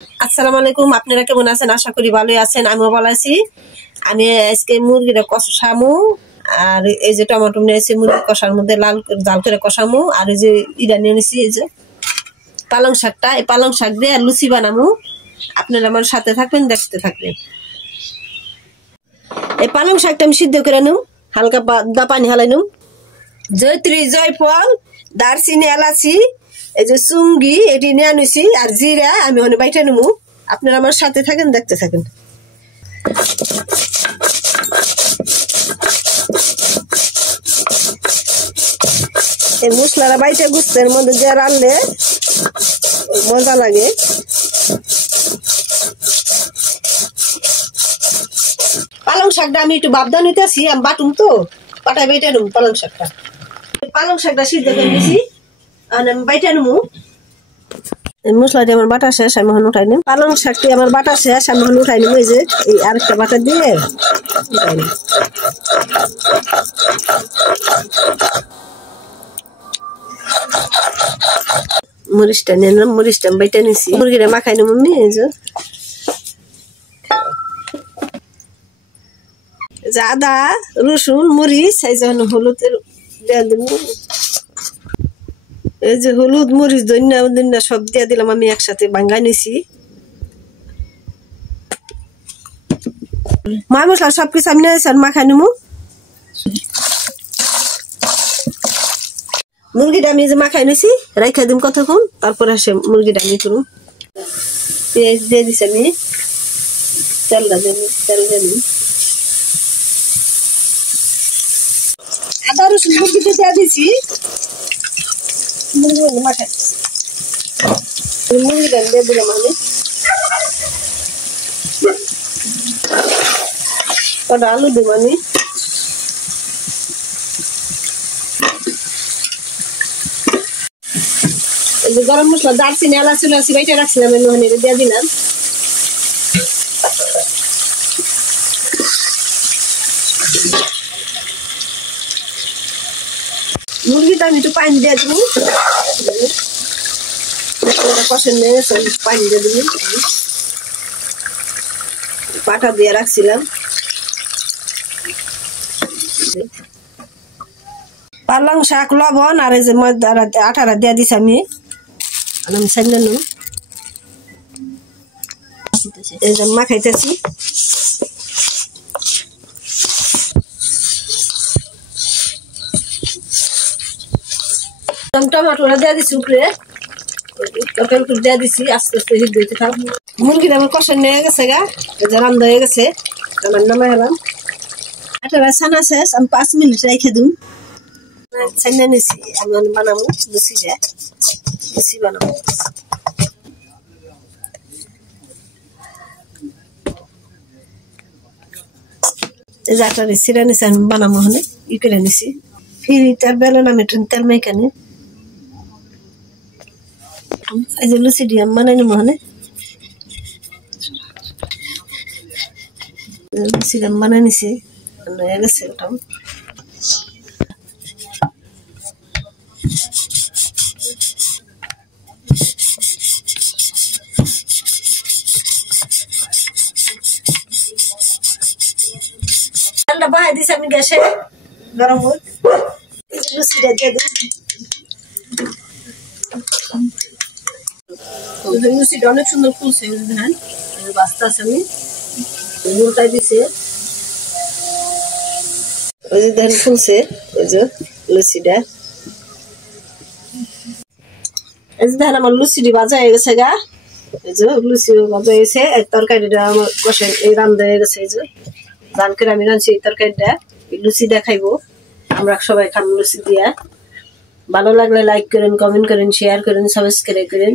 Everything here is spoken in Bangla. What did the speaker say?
আসসালামু আলাইকুম, আপনারা কেমন আছেন? আশা করি ভালোই আছেন, আমিও ভালো আছি। আমি আজকে মুরগিটা কষামু, আর এই যে টমেটো নিয়েছি মুরগি কষার মধ্যে লাল জাল করে কষামু, আর এই যে নিয়ে নিয়েছি এই যে পালং শাকটা, এই পালং শাক দিয়ে আর লুচি বানামু। আপনারা আমার সাথে থাকবেন, দেখতে থাকবেন। এই পালং শাকটা আমি সিদ্ধ করে নিম, হালকা পানি হালাই নিম। জয়ত্রী, জয়ফল, দারচিনি, এলাচি, এই যে চুঙ্গি এটি নিয়ে আনিছি, আর জিরা আমি ওখানে বাইটে নেবো। আপনারা আমার সাথে থাকেন, দেখতে থাকেন। এই মশলাটা বাইটে গুস্তের মধ্যে দিয়ে রানলে মজা লাগে। পালং শাকটা আমি একটু বাবদা নিতেছি, আমি বাটুম তো পাটায় বাইটে নেবো পালং শাকটা। পালং শাকটা সিদ্ধ করে নিয়েছি, আমি বাইটে নেবো। মশলাটি আমার বাটা শেষ, আমি এখন উঠাই নিম। পালং শাকটি আমার বাটা শেষ, আমি এখন উঠাই নিম। এই যে এই আরেকটা বাটা দিয়ে উঠাই নিম। মরিচটা নিয়ে নিলাম, মরিচটা বাইটা নিছি, মুরগিটা মাখাই নিম আমি। এই যে আদা, রসুন, মরিচ, এই যে হলুদ দিয়ে দিব। এই যে হলুদ, মরিচ, ধনিয়া সব দিয়ে দিলাম আমি একসাথে ভাঙ্গা নিছি। মা মশলা সবকিছু আমি মাখাই নিব। মুরগিটা আমি যে মাখাই নিছি রাইখা দিম কতক্ষণ, তারপরে আসে মুরগিটা আমি করুম। পেঁয়াজ দিয়ে দিছি আমি, তেল দিয়ে দিই। আদা রসুন মুরগিতে দিয়ে দিছি, মুরগি মাখাই মুরগিটা দিয়ে দিলাম আমি। কটা আলু দিব আমি। গরম মশলা, দারচিনি, এলাচি বাইটা রাখছিলাম, আমি দিয়ে দিলাম। মুরগিটা আমি একটু পানি দিয়ে দিব, কষে নিয়ে পানি দিয়ে দিব। পাটা দিয়ে রাখছিলাম। পালং শাক, লবণ আর এই যে আটাটা দিয়ে দিছি আমি সাইলে নিব। এই যে মাখাইতেছি। টমাটোটা দিয়ে দিছি উপরে, টমেটো দিয়ে দিছি, আস্তে আস্তে সিদ্ধ হইতে থাক। মুরগিটা আমার কষা নিয়ে গেছে গা, এই যে রান্না হয়ে গেছে, আমার নামাই হলাম। আটাটা ছানা শেষ, আমি 5 মিনিট রেখে দিম। ছাইনা নিছি, আমি বানাবো লুচি বানাবো। এই যে আটা সিরা নিছি, আমি বানাবো হলে ই করে নিছি। ফিরিটার বেলন আমি তেল মেখানে এই যে লুচি দিয়ে আমি বানাই নেবো হলে। লুচি আমি বানাই নিছি, হয়ে গেছে ওটাও। তেলটা বহাই দিছি আমি গ্যাসে, গরম হোক। লুচিটা দিয়ে দিই। লুচিটা অনেক সুন্দর ফুলছে, ধান বাস্তা আছে, আমি উল্টাই দিছে। ওই যে ধান ফুলছে, ওই যে লুচিটা। এই যে ধান আমার লুচিটি ভাজা হয়ে গেছে গা। এই যে লুচি ভাজা হয়েছে, তরকারিটা আমার কষে এই রান্না হয়ে গেছে। এই যে রান করে আমি রাঁধছি এই তরকারিটা, লুচি দেখাইবো। আমরা সবাই খাবো লুচি দিয়া। ভালো লাগলে লাইক করেন, কমেন্ট করেন, শেয়ার করেন, সাবস্ক্রাইব করেন।